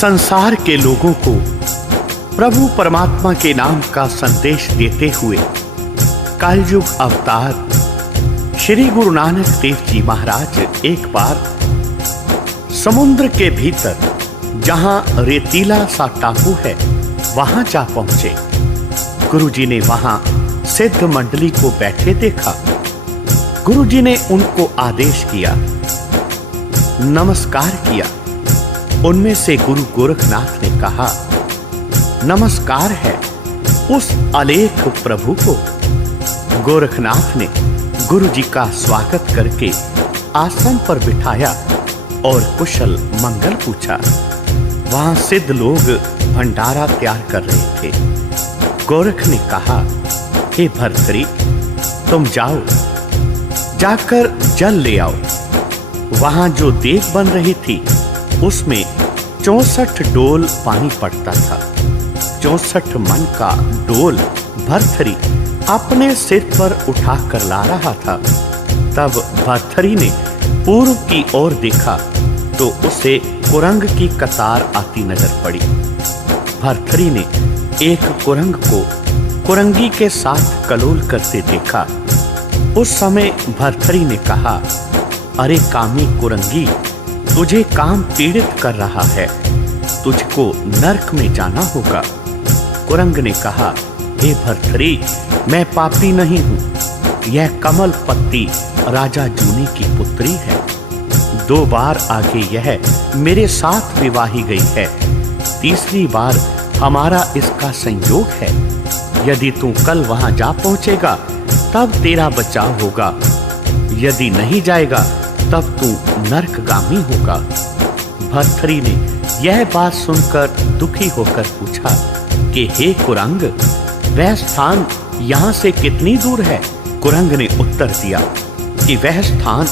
संसार के लोगों को प्रभु परमात्मा के नाम का संदेश देते हुए कलयुग अवतार श्री गुरु नानक देव जी महाराज एक बार समुद्र के भीतर जहां रेतीला सा टापू है वहां जा पहुंचे। गुरुजी ने वहां सिद्ध मंडली को बैठे देखा। गुरुजी ने उनको आदेश किया, नमस्कार किया। उनमें से गुरु गोरखनाथ ने कहा, नमस्कार है उस अलेख प्रभु को। गोरखनाथ ने गुरुजी का स्वागत करके आसन पर बिठाया और कुशल मंगल पूछा। वहां सिद्ध लोग भंडारा तैयार कर रहे थे। गोरख ने कहा, हे भर्तरी, तुम जाओ, जाकर जल ले आओ। वहां जो देग बन रही थी उसमें 64 डोल पानी पड़ता था। 64 मन का डोल भर्तरी अपने सिर पर उठाकर ला रहा था। तब भर्तरी ने पूर्व की ओर देखा तो उसे कुरंग की कतार आती नजर पड़ी। भर्तरी ने एक कुरंग को कुरंगी के साथ कलोल करते देखा। उस समय भर्तरी ने कहा, अरे कामी कुरंगी, तुझे काम पीड़ित कर रहा है, तुझको नरक में जाना होगा। कुरंग ने कहा, हे भर्तरी, मैं पापी नहीं हूं। यह कमल पत्ती राजा जूनी की पुत्री है। 2 बार आगे यह मेरे साथ विवाही गई है। तीसरी बार हमारा इसका संयोग है। यदि तू कल वहां जा पहुंचेगा तब तेरा बचाव होगा, यदि नहीं जाएगा तब तू नरकगामी होगा। भर्तरी ने यह बात सुनकर दुखी होकर पूछा कि हे कुरंग, वह स्थान यहाँ से कितनी दूर है? कुरंग ने उत्तर दिया कि वह स्थान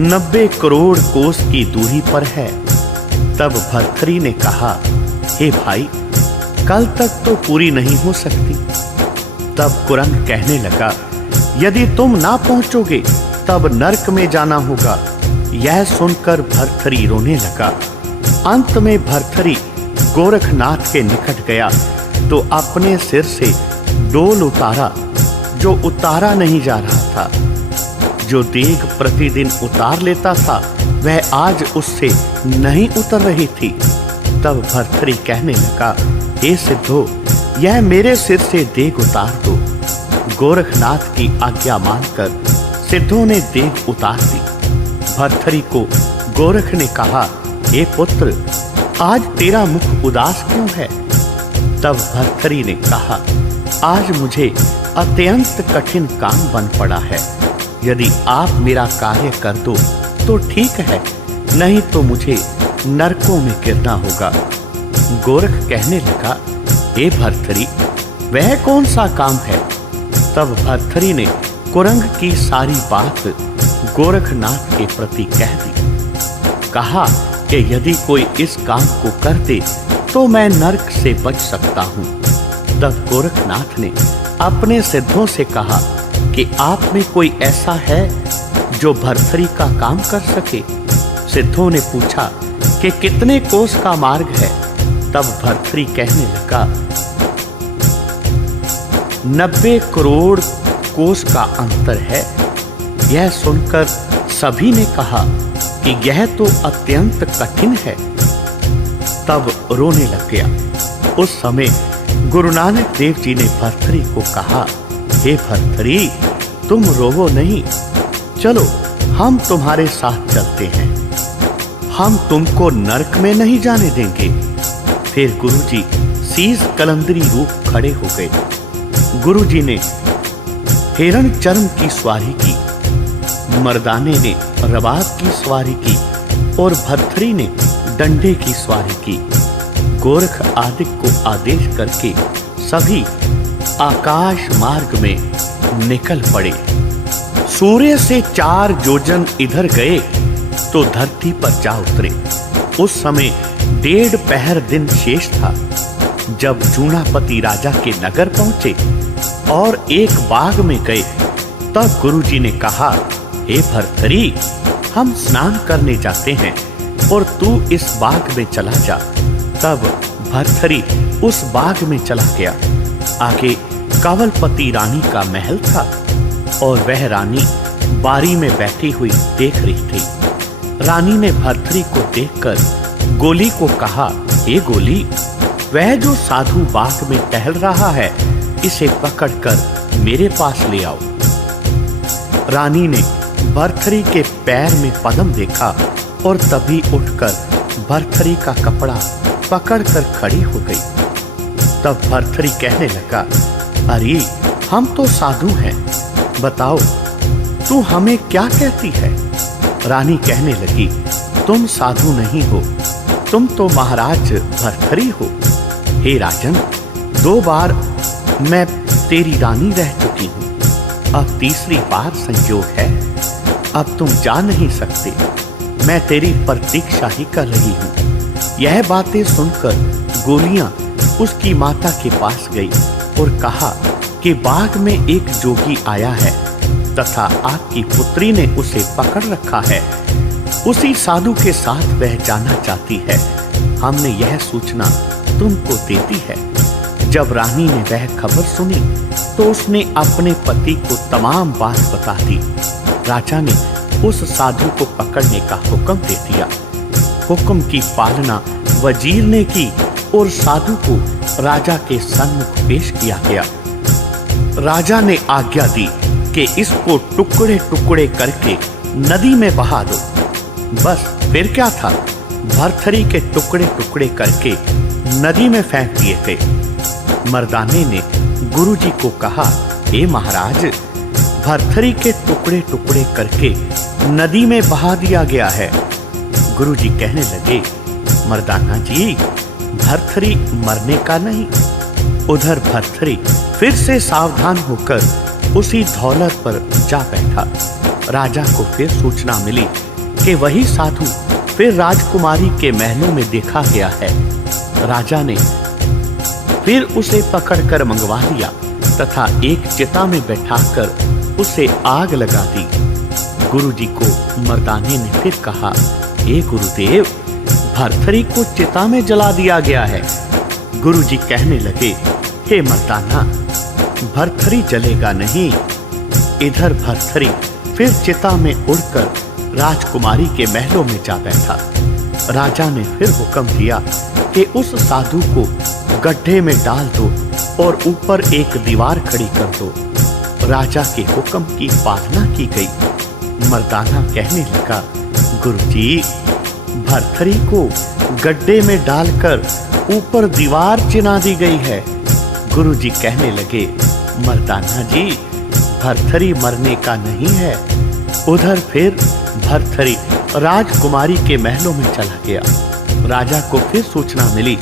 90 करोड़ कोस की दूरी पर है। तब भर्तरी ने कहा, हे भाई, कल तक तो पूरी नहीं हो सकती। तब कुरंग कहने लगा, यदि तुम ना पहुंचोगे तब नरक में जाना होगा। यह सुनकर भर्तरी रोने लगा। अंत में भर्तरी गोरखनाथ के निकट गया तो अपने सिर से डोल उतारा जो उतारा नहीं जा रहा था। जो देग प्रतिदिन उतार लेता था वह आज उससे नहीं उतर रही थी। तब भर्तरी कहने लगा, हे सिद्धो, यह मेरे सिर से देग उतार दो। गोरखनाथ की आज्ञा मानकर सिद्धों ने देग उतार दी। भर्तरी को गोरख ने कहा, हे पुत्र, आज तेरा मुख उदास क्यों है? तब भर्तरी ने कहा, आज मुझे अत्यंत कठिन काम बन पड़ा है। यदि आप मेरा कार्य कर दो तो ठीक है, नहीं तो मुझे नरकों में गिरना होगा। गोरख कहने लगा, हे भर्तरी, वह कौन सा काम है? तब भर्तरी ने कुरंग की सारी बात गोरखनाथ के प्रति कह दी। कहा कि यदि कोई इस काम को कर दे तो मैं नरक से बच सकता हूं। तब गोरखनाथ ने अपने सिद्धों से कहा कि आप में कोई ऐसा है जो भर्तरी का काम कर सके? सिद्धों ने पूछा कि कितने कोस का मार्ग है? तब भर्तरी कहने लगा, 90 करोड़ कोस का अंतर है। यह सुनकर सभी ने कहा कि यह तो अत्यंत कठिन है। तब रोने लग गया। उस समय गुरु नानक देव जी ने भर्तरी को कहा, हे भर्तरी, तुम रोवो नहीं, चलो हम तुम्हारे साथ चलते हैं। हम तुमको नरक में नहीं जाने देंगे। फिर गुरुजी शीश कलंदरी रूप खड़े हो गए। गुरुजी ने हिरण चर्म की सवारी की, मर्दाने ने रबाब की सवारी की और भर्तरी ने डंडे की सवारी की। गोरख आदि को आदेश करके सभी आकाश मार्ग में निकल पड़े। सूर्य से 4 योजन इधर गए तो धरती पर जा उतरे। उस समय 1.5 पहर दिन शेष था। जब जूनापति राजा के नगर पहुंचे और एक बाग में गए तब गुरुजी ने कहा, हे भर्तरी, हम स्नान करने जाते हैं, और तू इस बाग में चला जा। तब भर्तृहरि उस बाग में चला गया। आगे कंवलपति रानी का महल था और वह रानी बारी में बैठी हुई देख रही थी। रानी ने भर्तृहरि को देखकर गोली को कहा, हे गोली, वह जो साधु बाग में टहल रहा है, इसे पकड़कर मेरे पास ले आओ। रानी ने भर्तृहरि के पैर में पद्म देखा और तभी उठकर भर्तृहरि का कपड़ा पकड़कर खड़ी हो गई। तब भर्तृहरि कहने लगा, अरे हम तो साधु हैं, बताओ तू हमें क्या कहती है? रानी कहने लगी, तुम साधु नहीं हो, तुम तो महाराज भर्तृहरि हो। हे राजन, 2 बार मैं तेरी रानी रह चुकी हूँ, अब तीसरी बार संयोग है। अब तुम जा नहीं सकते, मैं तेरी प्रतीक्षा ही कर रही हूँ। यह बातें सुनकर गोलियां उसकी माता के पास गई और कहा कि बाग में एक जोगी आया है तथा आपकी पुत्री ने उसे पकड़ रखा है। उसी साधु के साथ वह जाना चाहती है। हमने यह सूचना तुमको देती है। जब रानी ने वह खबर सुनी तो उसने अपने पति को तमाम बात बता दी। राजा ने उस साधु को पकड़ने का हुक्म दे दिया। हुक्म की पालना वजीर ने की और साधु को राजा के सन्मुख पेश किया गया। राजा ने आज्ञा दी कि इसको टुकड़े टुकड़े करके नदी में बहा दो। बस फिर क्या था, भर्तृहरि के टुकड़े टुकड़े करके नदी में फेंक दिए थे। मर्दाने ने गुरुजी को कहा, हे महाराज, भर्तृहरि के टुकड़े टुकड़े करके नदी में बहा दिया गया है। गुरुजी कहने लगे, मर्दाना जी, भर्तृहरि मरने का नहीं। उधर भर्तृहरि फिर से सावधान होकर उसी धौलत पर जा बैठा। राजा को फिर सूचना मिली कि वही साधु फिर राजकुमारी के महलों में देखा गया है। राजा ने फिर उसे पकड़कर मंगवा लिया तथा एक चिता में बैठाकर उसे आग लगा दी। गुरुजी को मर्दाने ने फिर कहा, हे गुरुदेव, भर्तृहरि को चिता में जला दिया गया है। गुरुजी कहने लगे, हे मर्दाना, भर्तृहरि जलेगा नहीं। इधर भर्तृहरि फिर चिता में उड़कर राजकुमारी के महलों में जा बैठा। राजा ने फिर हुक्म दिया कि उस साधु को गड्ढे में डाल दो और ऊपर एक दीवार खड़ी कर दो। राजा के हुक्म की पालना की गई। मर्दाना कहने लगा, गुरुजी, भर्तृहरि को गड्ढे में डालकर ऊपर दीवार चिना दी गई है। गुरुजी कहने लगे, मर्दाना जी, भर्तृहरि मरने का नहीं है। उधर फिर भर्तृहरि राजकुमारी के महलों में चला गया। राजा को फिर सूचना मिली।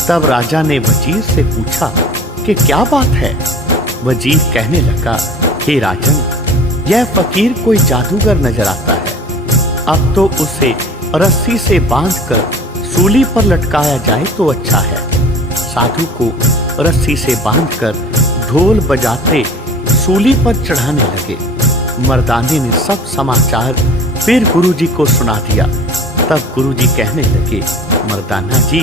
तब राजा ने वजीर से पूछा कि क्या बात है। वजीर कहने लगा, हे राजन, यह फकीर कोई जादूगर नजर आता है। अब तो उसे रस्सी से बांधकर सूली पर लटकाया जाए तो अच्छा है। साधु को रस्सी से बांधकर ढोल बजाते सूली पर चढ़ाने लगे। मर्दाने ने सब समाचार फिर गुरुजी को सुना दिया। तब गुरुजी कहने लगे, मर्दाना जी,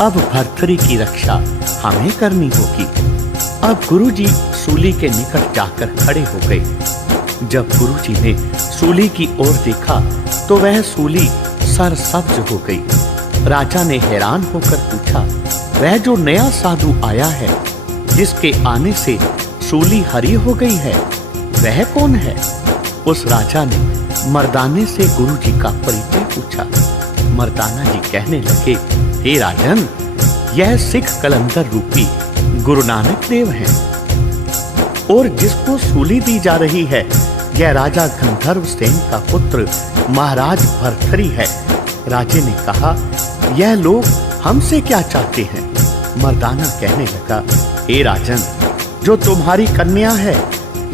अब भर्तृहरि की रक्षा हमें करनी होगी। अब गुरुजी सूली के निकट जाकर खड़े हो गए। जब गुरुजी ने सूली की ओर देखा तो वह सूली सरसब्ज हो गई। राजा ने हैरान होकर पूछा, वह जो नया साधु आया है, जिसके आने से सूली हरी हो गई है, वह कौन है? उस राजा ने मर्दाने से गुरुजी का परिचय पूछा। मर्दाना जी कहने लगे, हे राजन, यह सिख कलंदर रूपी गुरु नानक देव हैं और जिसको सूली दी जा रही है, यह राजा गंधर्व सेन का पुत्र महाराज भर्तृहरि है। राजे ने कहा, यह लोग हमसे क्या चाहते हैं? मर्दाना कहने लगा, हे राजन, जो तुम्हारी कन्या है,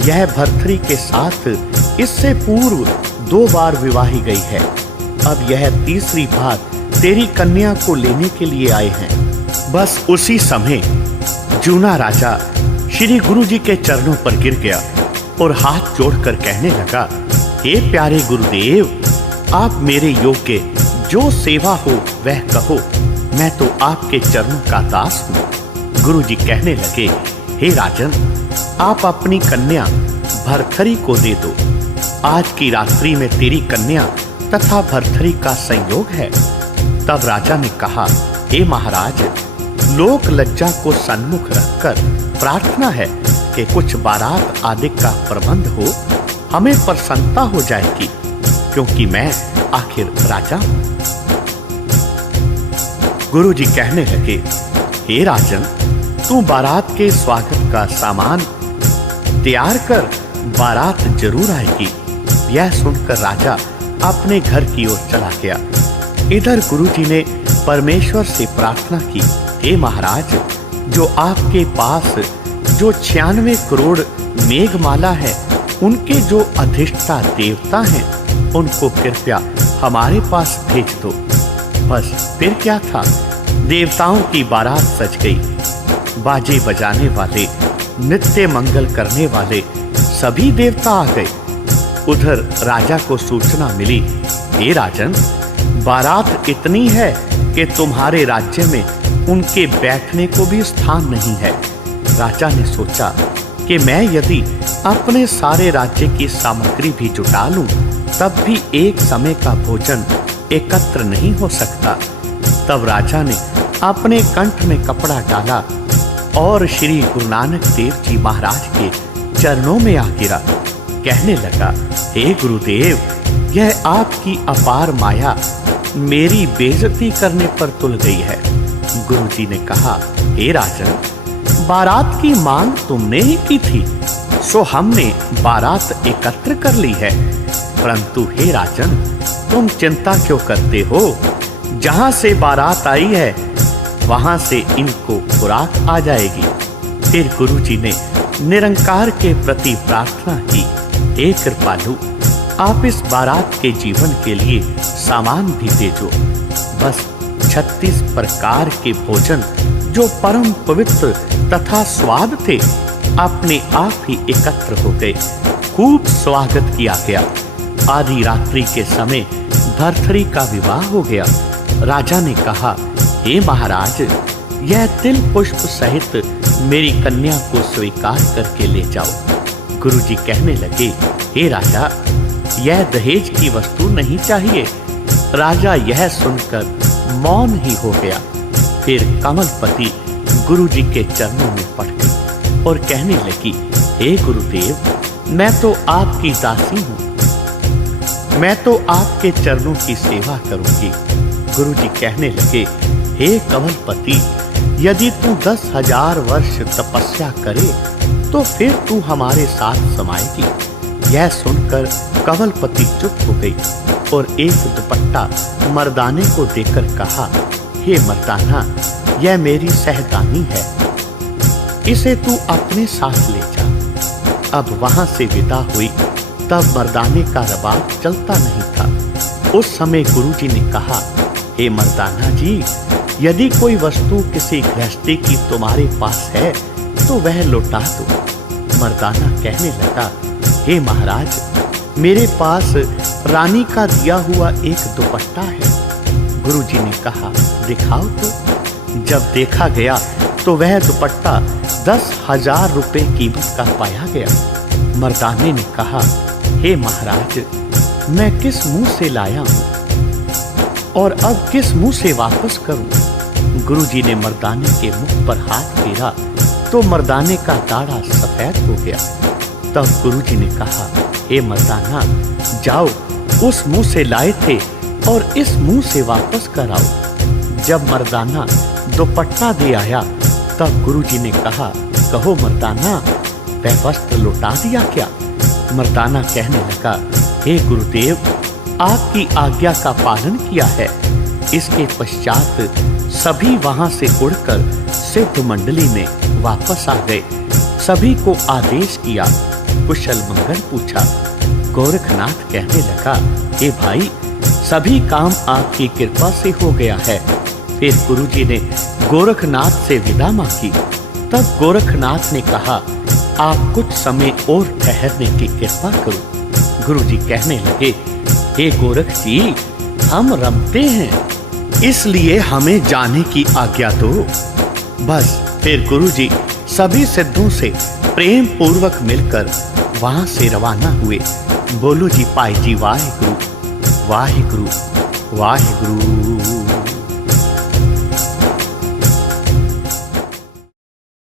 यह भर्तृहरि के साथ इससे पूर्व 2 बार विवाही गई है। अब यह तीसरी बार तेरी कन्या को लेने के लिए आए हैं। बस उसी समय जूना राजा श्री गुरुजी के चरणों पर गिर गया और हाथ जोड़कर कहने लगा, हे प्यारे गुरुदेव, आप मेरे योग्य जो सेवा हो वह कहो, मैं तो आपके चरणों का दास हूँ। गुरुजी कहने लगे, हे राजन, आप अपनी कन्या भर्तृहरि को दे दो। आज की रात्रि में तेरी कन्या तथा भर्तृहरि का संयोग है। तब राजा ने कहा, हे महाराज, लोक लज्जा को सन्मुख रखकर प्रार्थना है कि कुछ बारात आदि का प्रबंध हो, हमें प्रसन्नता हो जाएगी, क्योंकि मैं आखिर राजा हूं। गुरुजी कहने लगे, हे राजन, तू बारात के स्वागत का सामान तैयार कर, बारात जरूर आएगी। यह सुनकर राजा अपने घर की ओर चला गया। इधर गुरुजी ने परमेश्वर से प्रार्थना की, हे महाराज, जो आपके पास जो 96 करोड़ मेघमाला है, उनके जो अधिष्ठा देवता हैं, उनको कृपया हमारे पास भेज दो। बस फिर क्या था, देवताओं की बारात सज गई। बाजे बजाने वाले, नित्य मंगल करने वाले सभी देवता आ गए। उधर राजा को सूचना मिली, हे राजन, बारात इतनी है कि तुम्हारे राज्य में उनके बैठने को भी स्थान नहीं है। राजा ने सोचा कि मैं यदि अपने सारे राज्य की सामग्री भी जुटा लूं, तब भी एक समय का भोजन एकत्र नहीं हो सकता। तब राजा ने अपने कंठ में कपड़ा डाला और श्री गुरु नानक देव जी महाराज के चरणों में आ गिरा। कहने लगा, हे गुरुदेव, यह आपकी अपार माया मेरी बेइज्जती करने पर तुल गई है। गुरुजी ने कहा, हे राजन, बारात की मांग तुमने ही की थी, सो हमने बारात एकत्र कर ली है। परंतु हे राजन, तुम चिंता क्यों करते हो? जहां से बारात आई है, वहां से इनको खुराक आ जाएगी। फिर गुरुजी ने निरंकार के प्रति प्रार्थना की, हे कृपालु, आप इस बारात के जीवन के लिए सामान भी भेजो। बस 36 प्रकार के भोजन जो परम पवित्र तथा स्वाद थे, अपने आप ही एकत्र हो गए। खूब स्वागत किया गया। आधी रात्रि के समय भर्तृहरि का विवाह हो गया। राजा ने कहा, हे महाराज, यह तिल पुष्प सहित मेरी कन्या को स्वीकार करके ले जाओ। गुरुजी कहने लगे, हे राजा, यह दहेज की वस्तु नहीं चाहिए। राजा यह सुनकर मौन ही हो गया। फिर कमलपति गुरुजी के चरणों में पड़ गई और कहने लगी, हे गुरुदेव, मैं तो आपकी दासी हूँ, मैं तो आपके चरणों की सेवा करूंगी। गुरुजी कहने लगे, हे कमलपति, यदि तू 10,000 वर्ष तपस्या करे तो फिर तू हमारे साथ समाएगी। यह सुनकर कमलपति चुप हो गई और एक दुपट्टा मर्दाने को देकर कहा, हे मर्दाना, यह मेरी सहदानी है, इसे तू अपने साथ ले जा। अब वहां से विदा हुई। तब मर्दाने का रबाब चलता नहीं था। उस समय गुरुजी ने कहा, हे मर्दाना जी, यदि कोई वस्तु किसी गृहस्थी की तुम्हारे पास है तो वह लौटा दो। मर्दाना कहने लगा, हे महाराज, मेरे पास रानी का दिया हुआ एक दुपट्टा है। गुरुजी ने कहा, दिखाओ तो। जब देखा गया तो वह दुपट्टा 10,000 रुपए कीमत का पाया गया। मर्दाने ने कहा, हे महाराज, मैं किस मुंह से लाया हूं और अब किस मुंह से वापस करूं? गुरुजी ने मर्दाने के मुख पर हाथ फेरा तो मर्दाने का दाढ़ा सफेद हो गया। तब गुरुजी ने कहा, हे मर्दाना, जाओ, उस मुंह से लाए थे और इस मुंह से वापस कराओ। जब मर्दाना दुपट्टा दे आया तब गुरुजी ने कहा, कहो मर्दाना, वह वस्त्र लौटा दिया क्या? मर्दाना कहने लगा, हे गुरुदेव, आपकी आज्ञा का पालन किया है। इसके पश्चात सभी वहां से उड़कर सिद्ध मंडली में वापस आ गए। सभी को आदेश किया, कुशल मंगल पूछा। गोरखनाथ कहने लगा, हे भाई, सभी काम आपकी कृपा से हो गया है। फिर गुरुजी ने गोरखनाथ से विदा मांगी। तब गोरखनाथ ने कहा, आप कुछ समय और ठहरने की कृपा करो। गुरुजी कहने लगे, हे गोरख जी, हम रमते हैं, इसलिए हमें जाने की आज्ञा दो। बस फिर गुरुजी सभी सिद्धों से प्रेम पूर्वक मिलकर वहां से रवाना हुए। बोलो जी पाई जी वाहिगुरु वाहिगुरु वाहिगुरु।